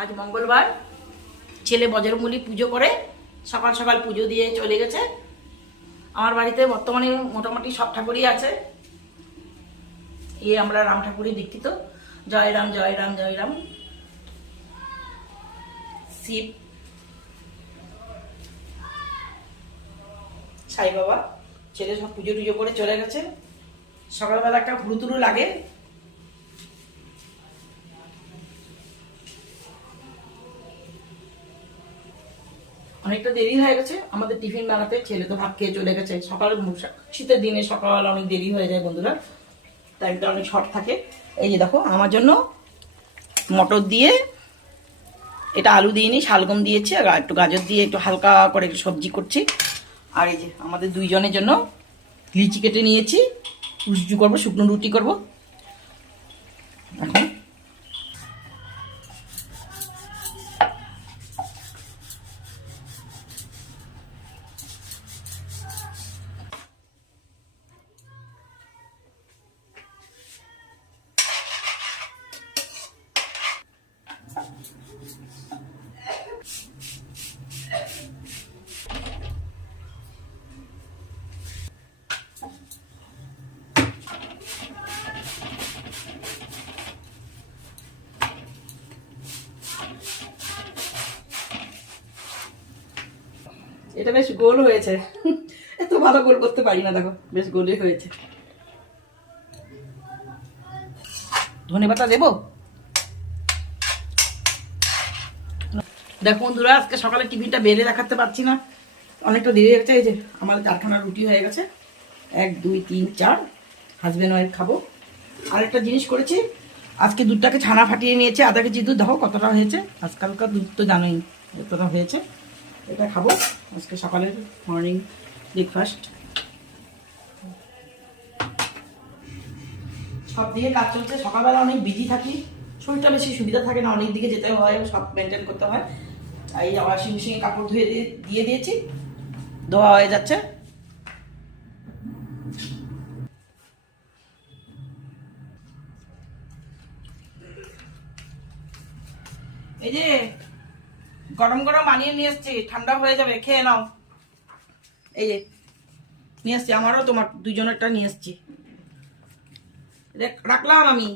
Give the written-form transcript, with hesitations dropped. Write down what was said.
আজ মঙ্গলবার, ছেলে বজরংবলী পুজো করে সকাল সকাল পুজো দিয়ে চলে গেছে। আমার বাড়িতে বর্তমানে মোটামুটি সব ঠাকুরই আছে। আমরা রাম ঠাকুরই দীক্ষিত। জয় রাম জয় রাম জয় রাম। শিব, সাই বাবা, ছেলে সব পুজো টুজো করে চলে গেছে। সকালবেলা একটা হুড়ুতুড়ু লাগে। অনেকটা দেরি হয়ে গেছে আমাদের টিফিন বানাতে। ছেলে তো ভাত খেয়ে চলে গেছে। সকাল শীতের দিনে সকাল অনেক দেরি হয়ে যায় বন্ধুরা, টাইমটা অনেক শর্ট থাকে। এই যে দেখো, আমার জন্য মটর দিয়ে, এটা আলু দিইনি, শালগম দিয়েছি, আর একটু গাজর দিয়ে একটু হালকা করে একটু সবজি করছি। আর এই যে আমাদের দুইজনের জন্য লিচি কেটে নিয়েছি, উঁচু করবো, শুকনো রুটি করবো এখন। এটা বেশ গোল হয়েছে। এত ভালো গোল করতে পারি না, দেখো বেশ গোলই হয়েছে। ধনেপাতা দেবো। দেখো বন্ধুরা, আজকে সকালে টিফিনটা বেড়ে দেখাতে পারছি না, অনেকটা দেরি হয়ে গেছে। এই যে আমাদের 4খানা রুটি হয়ে গেছে, 1 2 3 4, হাজব্যান্ড ওয়াইফ খাবো। আরেকটা জিনিস করেছি, আজকে দুধটাকে ছানা ফাটিয়ে নিয়েছে, আধা কেজি দুধ। দেখো কতটা হয়েছে, আজকালকার দুধ তো জানোই কতটা হয়েছে। এটা খাবো আজকে সকালের মর্নিং ব্রেকফাস্ট। সব দিকে কাজ চলছে, সকালবেলা অনেক বিজি থাকি, শরীরটা বেশি সুবিধা থাকে না, অনেক দিকে যেতে হয়, সব মেনটেন করতে হয়। এই ওয়াশিং মেশিনে কাপড় ধুয়ে দিয়ে দিয়েছি, ধোয়া হয়ে যাচ্ছে। এই যে গরম গরম বানিয়ে নিয়ে এসছি, ঠান্ডা হয়ে যাবে, খেয়ে নাও। এই যে নিয়ে এসছি, আমারও তোমার দুজনেরটা নিয়ে এসছি, রাখলাম আমি।